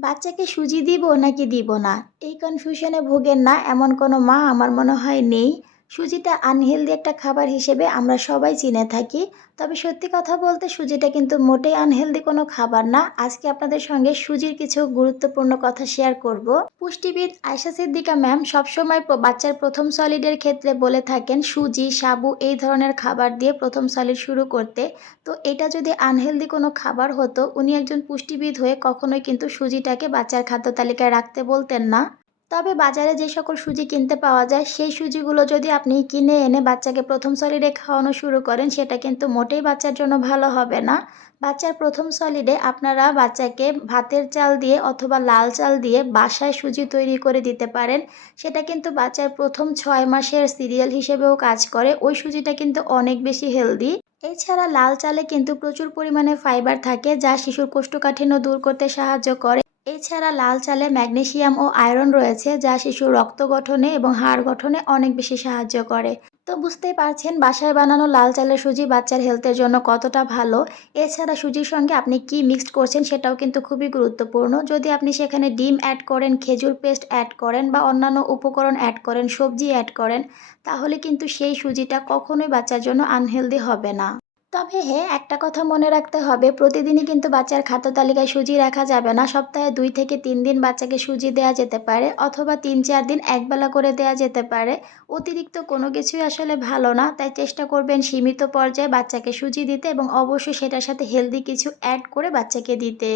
বাচ্চাকে সুজি দিব নাকি দিব না? এই কনফিউশনে ভোগেন না, এমন কোনো মা আমার মনে হয় নেই। সুজিটা আনহেলদি একটা খাবার হিসেবে আমরা সবাই চিনে থাকি। তবে সত্যি কথা বলতে সুজিটা কিন্তু মোটেই আনহেলদি কোনো খাবার না। আজকে আপনাদের সঙ্গে সুজির কিছু গুরুত্বপূর্ণ কথা শেয়ার করব। পুষ্টিবিদ আয়সা সিদ্দিকা ম্যাম সবসময় বাচ্চার প্রথম সলিডের ক্ষেত্রে বলে থাকেন, সুজি, সাবু এই ধরনের খাবার দিয়ে প্রথম সলিড শুরু করতে। তো এটা যদি আনহেলদি কোনো খাবার হতো, উনি একজন পুষ্টিবিদ হয়ে কখনোই কিন্তু সুজিটাকে বাচ্চার খাদ্য তালিকায় রাখতে বলতেন না। তবে বাজারে যে সকল সুজি কিনতে পাওয়া যায়, সেই সুজিগুলো যদি আপনি কিনে এনে বাচ্চাকে প্রথম সলিডে খাওয়ানো শুরু করেন, সেটা কিন্তু মোটেই বাচ্চার জন্য ভালো হবে না। বাচ্চার প্রথম সলিডে আপনারা বাচ্চাকে ভাতের চাল দিয়ে অথবা লাল চাল দিয়ে বাসায় সুজি তৈরি করে দিতে পারেন। সেটা কিন্তু বাচ্চার প্রথম ছয় মাসের সিরিয়াল হিসেবেও কাজ করে। ওই সুজিটা কিন্তু অনেক বেশি হেলদি। এছাড়া লাল চালে কিন্তু প্রচুর পরিমাণে ফাইবার থাকে, যা শিশুর কোষ্ঠকাঠিন্য দূর করতে সাহায্য করে। এছাড়া লাল চালে ম্যাগনেশিয়াম ও আয়রন রয়েছে, যা শিশুর রক্ত গঠনে এবং হাড় গঠনে অনেক বেশি সাহায্য করে। তো বুঝতেই পারছেন, বাসায় বানানো লাল চালের সুজি বাচ্চার হেলথের জন্য কতটা ভালো। এছাড়া সুজির সঙ্গে আপনি কি মিক্সড করছেন সেটাও কিন্তু খুবই গুরুত্বপূর্ণ। যদি আপনি সেখানে ডিম অ্যাড করেন, খেজুর পেস্ট অ্যাড করেন বা অন্যান্য উপকরণ অ্যাড করেন, সবজি অ্যাড করেন, তাহলে কিন্তু সেই সুজিটা কখনোই বাচ্চার জন্য আনহেলদি হবে না। তবে হ্যাঁ একটা কথা মনে রাখতে হবে, প্রতিদিনই কিন্তু বাচ্চার খাদ্য তালিকায় সুজি রাখা যাবে না। সপ্তাহে দুই থেকে তিন দিন বাচ্চাকে সুজি দেওয়া যেতে পারে, অথবা তিন, চার দিন একবেলা করে দেওয়া যেতে পারে। অতিরিক্ত কোনো কিছুই আসলে ভালো না, তাই চেষ্টা করবেন সীমিত পর্যায়ে বাচ্চাকে সুজি দিতে এবং অবশ্যই সেটার সাথে হেলদি কিছু অ্যাড করে বাচ্চাকে দিতে।